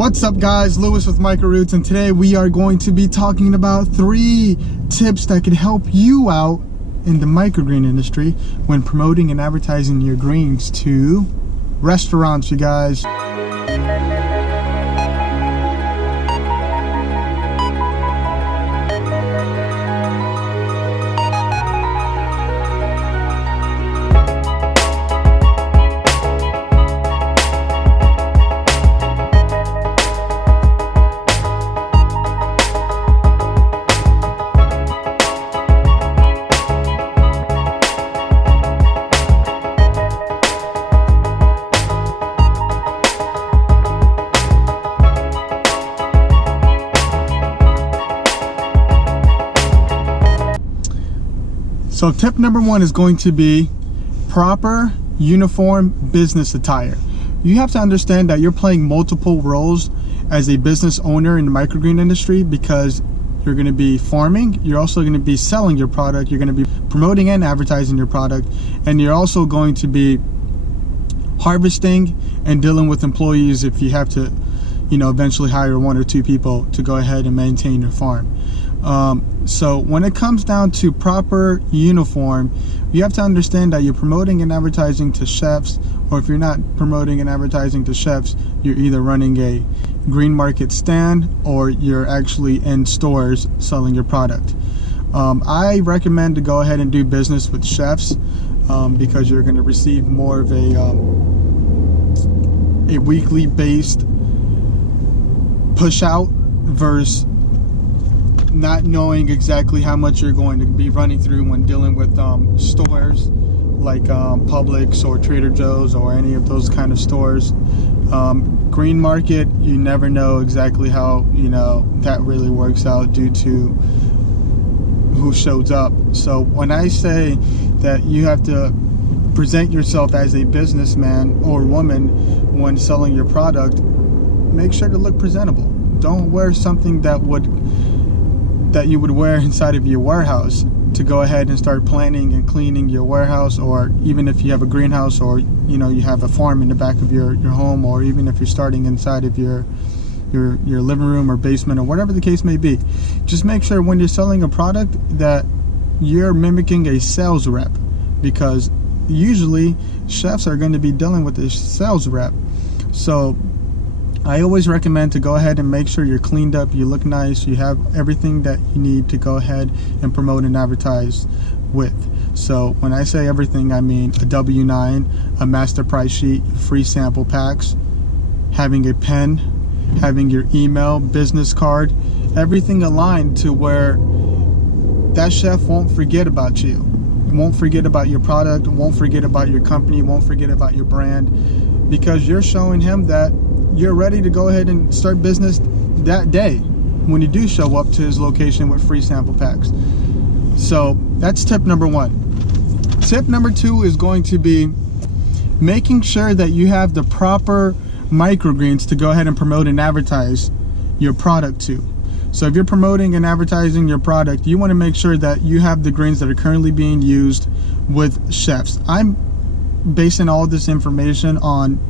What's up guys, Lewis with Microgreens, and today we are going to be talking about 3 tips that could help you out in the microgreen industry when promoting and advertising your greens to restaurants, you guys. So tip number 1 is going to be proper uniform business attire. You have to understand that you're playing multiple roles as a business owner in the microgreen industry, because you're going to be farming, you're also going to be selling your product, you're going to be promoting and advertising your product, and you're also going to be harvesting and dealing with employees if you have to, eventually hire 1 or 2 people to go ahead and maintain your farm. So when it comes down to proper uniform, you have to understand that you're promoting and advertising to chefs, or if you're not promoting and advertising to chefs, you're either running a green market stand or you're actually in stores selling your product. I recommend to go ahead and do business with chefs because you're going to receive more of a weekly based push out versus not knowing exactly how much you're going to be running through when dealing with stores like Publix or Trader Joe's or any of those kind of stores. Green market, you never know exactly how that really works out due to who shows up. So when I say that you have to present yourself as a businessman or woman when selling your product, make sure to look presentable. Don't wear something that you would wear inside of your warehouse to go ahead and start planning and cleaning your warehouse, or even if you have a greenhouse, or you have a farm in the back of your home, or even if you're starting inside of your living room or basement or whatever the case may be. Just make sure when you're selling a product that you're mimicking a sales rep, because usually chefs are going to be dealing with a sales rep. So I always recommend to go ahead and make sure you're cleaned up, you look nice, you have everything that you need to go ahead and promote and advertise with. So when I say everything, I mean a W-9, a master price sheet, free sample packs, having a pen, having your email, business card, everything aligned to where that chef won't forget about you, won't forget about your product, won't forget about your company, won't forget about your brand, because you're showing him that you're ready to go ahead and start business that day when you do show up to his location with free sample packs. So that's tip number 1. Tip number 2 is going to be making sure that you have the proper microgreens to go ahead and promote and advertise your product to. So if you're promoting and advertising your product, you want to make sure that you have the greens that are currently being used with chefs. I'm basing all this information on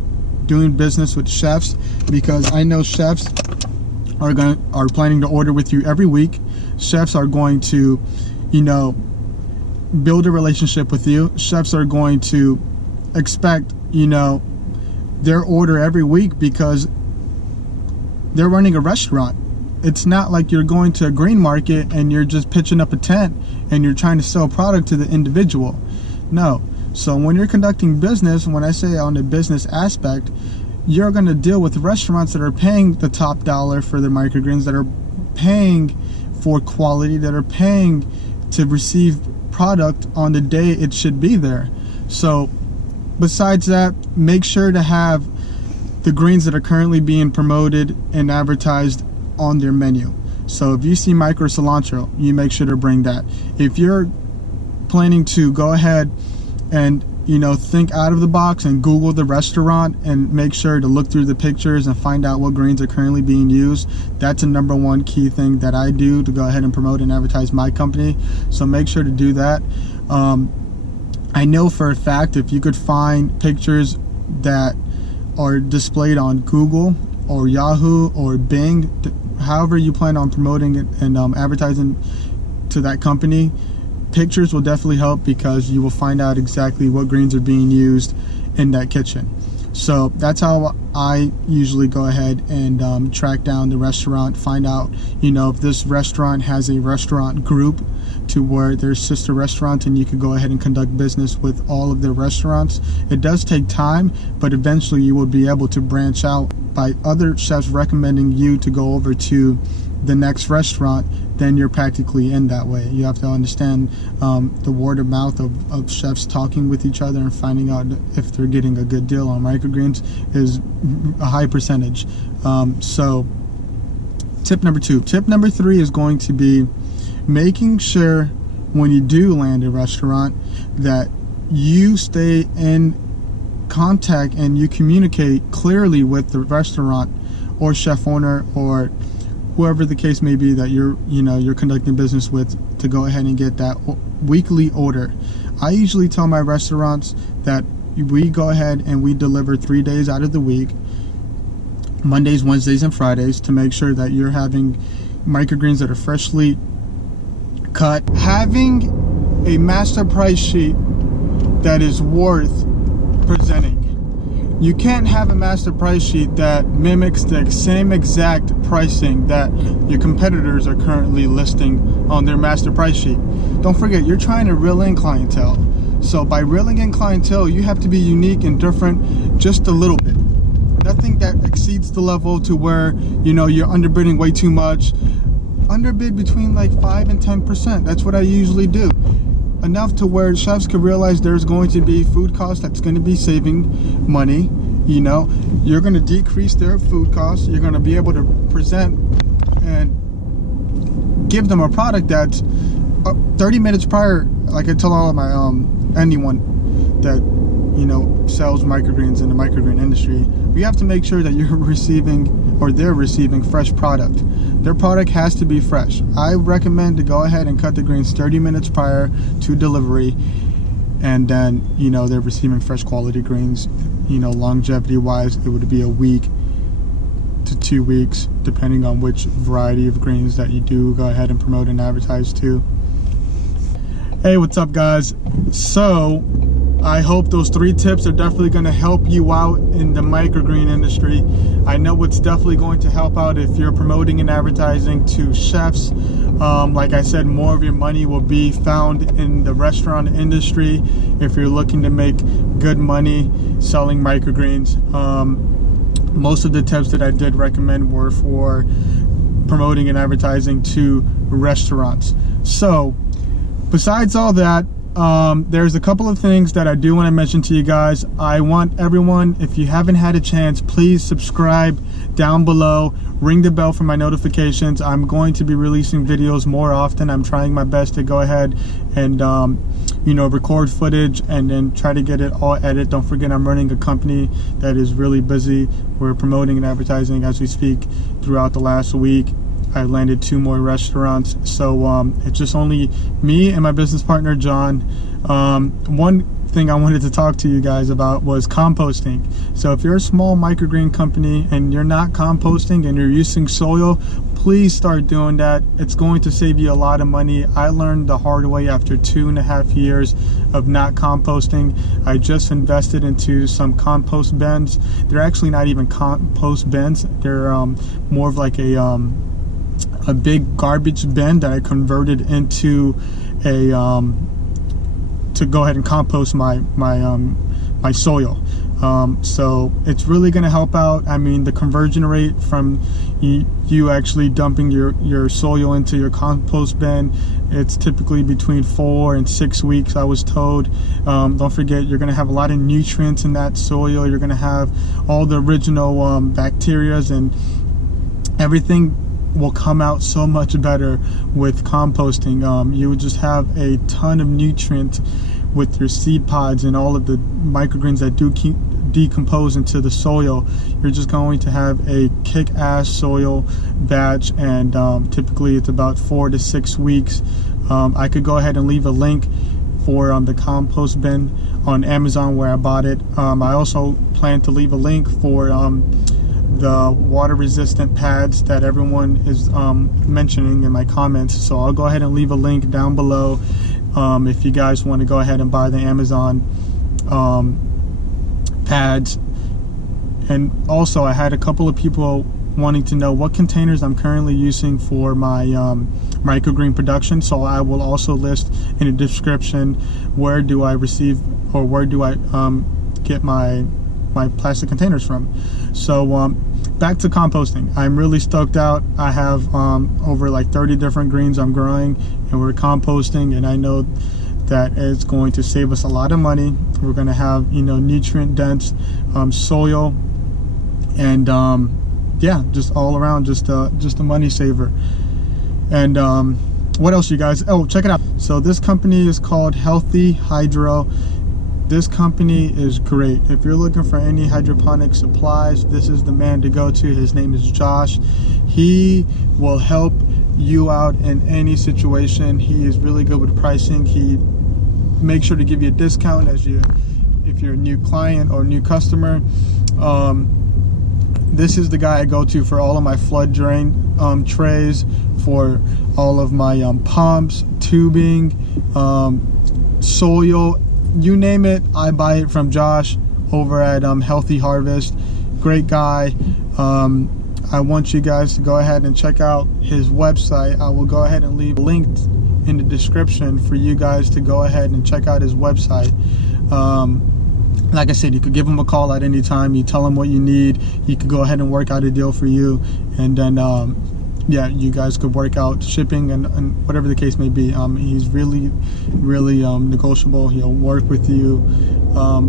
doing business with chefs, because I know chefs are planning to order with you every week. Chefs are going to build a relationship with you. Chefs are going to expect their order every week because they're running a restaurant. It's not like you're going to a green market and you're just pitching up a tent and you're trying to sell product to the individual. No. So when you're conducting business, when I say on the business aspect, you're going to deal with restaurants that are paying the top dollar for their microgreens, that are paying for quality, that are paying to receive product on the day it should be there. So besides that, make sure to have the greens that are currently being promoted and advertised on their menu. So if you see micro cilantro, you make sure to bring that. If you're planning to go ahead and think out of the box and Google the restaurant and make sure to look through the pictures and find out what greens are currently being used, that's a number 1 key thing that I do to go ahead and promote and advertise my company. So make sure to do that. I know for a fact if you could find pictures that are displayed on Google or Yahoo or Bing, however you plan on promoting it and advertising to that company, pictures will definitely help, because you will find out exactly what greens are being used in that kitchen. So that's how I usually go ahead and track down the restaurant, find out, you know, if this restaurant has a restaurant group to where there's sister restaurants, and you could go ahead and conduct business with all of their restaurants. It does take time, but eventually you will be able to branch out by other chefs recommending you to go over to the next restaurant. Then you're practically in that way. You have to understand the word of mouth of chefs talking with each other and finding out if they're getting a good deal on microgreens is a high percentage. So tip number 2. Tip number 3 is going to be making sure when you do land a restaurant that you stay in contact and you communicate clearly with the restaurant or chef owner or whoever the case may be that you're conducting business with, to go ahead and get that weekly order. I usually tell my restaurants that we go ahead and we deliver 3 days out of the week, Mondays, Wednesdays, and Fridays, to make sure that you're having microgreens that are freshly cut. Having a master price sheet that is worth presenting. You can't have a master price sheet that mimics the same exact pricing that your competitors are currently listing on their master price sheet. Don't forget, you're trying to reel in clientele. So by reeling in clientele, you have to be unique and different just a little bit. Nothing that exceeds the level to where, you know, you're underbidding way too much. Underbid between like 5 and 10%. That's what I usually do. Enough to where chefs can realize there's going to be food costs that's going to be saving money. You know, you're going to decrease their food costs. You're going to be able to present and give them a product that's 30 minutes prior. Like I tell all of my anyone that, you know, sells microgreens in the microgreen industry, we have to make sure that you're receiving, or they're receiving, fresh product. Their product has to be fresh. I recommend to go ahead and cut the greens 30 minutes prior to delivery, and then, you know, they're receiving fresh quality greens. You know, longevity wise, it would be a week to 2 weeks, depending on which variety of greens that you do go ahead and promote and advertise to. Hey, what's up, guys? So I hope those 3 tips are definitely going to help you out in the microgreen industry. I know it's definitely going to help out if you're promoting and advertising to chefs. Like I said, more of your money will be found in the restaurant industry if you're looking to make good money selling microgreens. Most of the tips that I did recommend were for promoting and advertising to restaurants. So besides all that, there's a couple of things that I do want to mention to you guys. I want everyone, if you haven't had a chance, please subscribe down below, ring the bell for my notifications. I'm going to be releasing videos more often. I'm trying my best to go ahead and you know, record footage and then try to get it all edited. Don't forget, I'm running a company that is really busy. We're promoting and advertising as we speak throughout the last week. I landed 2 more restaurants, so it's just only me and my business partner John. One thing I wanted to talk to you guys about was composting. So if you're a small microgreen company and you're not composting and you're using soil, please start doing that. It's going to save you a lot of money. I learned the hard way after 2.5 years of not composting. I just invested into some compost bins. They're actually not even compost bins. They're more of like a big garbage bin that I converted into a to go ahead and compost my soil. So it's really going to help out. I mean, the conversion rate from you actually dumping your soil into your compost bin, it's typically between 4 and 6 weeks, I was told. Don't forget, you're going to have a lot of nutrients in that soil. You're going to have all the original bacterias, and everything will come out so much better with composting. You would just have a ton of nutrients with your seed pods and all of the microgreens that do decompose into the soil. You're just going to have a kick-ass soil batch, and typically it's about 4 to 6 weeks. I could go ahead and leave a link for the compost bin on Amazon where I bought it. I also plan to leave a link for the water resistant pads that everyone is mentioning in my comments. So I'll go ahead and leave a link down below if you guys want to go ahead and buy the Amazon pads. And also, I had a couple of people wanting to know what containers I'm currently using for my microgreen production. So I will also list in the description where do I receive, or where do I get my plastic containers from. So back to composting. I'm really stoked out. I have over like 30 different greens I'm growing, and we're composting, and I know that it's going to save us a lot of money. We're going to have, you know, nutrient dense soil, and yeah, just all around just a money saver. And what else, you guys? Oh, check it out. So this company is called Healthy Hydro. This company is great. If you're looking for any hydroponic supplies, this is the man to go to. His name is Josh. He will help you out in any situation. He is really good with pricing. He makes sure to give you a discount if you're a new client or new customer. This is the guy I go to for all of my flood drain trays, for all of my pumps, tubing, soil, you name it, I buy it from Josh over at Healthy Harvest. Great guy. I want you guys to go ahead and check out his website. I will go ahead and leave a link in the description for you guys to go ahead and check out his website. Like I said, you could give him a call at any time. You tell him what you need. He could go ahead and work out a deal for you, and then yeah, you guys could work out shipping and whatever the case may be. He's really negotiable. He'll work with you.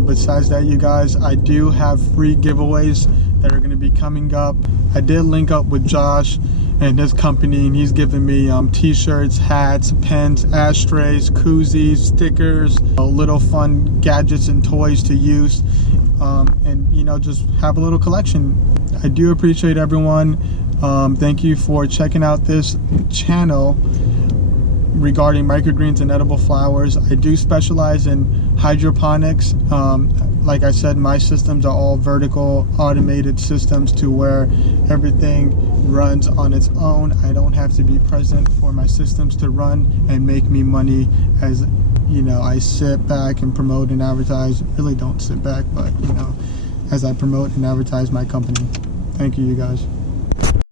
Besides that, you guys, I do have free giveaways that are going to be coming up. I did link up with Josh and his company, and he's giving me t-shirts, hats, pens, ashtrays, koozies, stickers, little fun gadgets and toys to use, and you know, just have a little collection. I do appreciate everyone. Thank you for checking out this channel regarding microgreens and edible flowers. I do specialize in hydroponics. Like I said, my systems are all vertical automated systems to where everything runs on its own. I don't have to be present for my systems to run and make me money. As you know, I sit back and promote and advertise. Really don't sit back, but you know, as I promote and advertise my company. Thank you, you guys.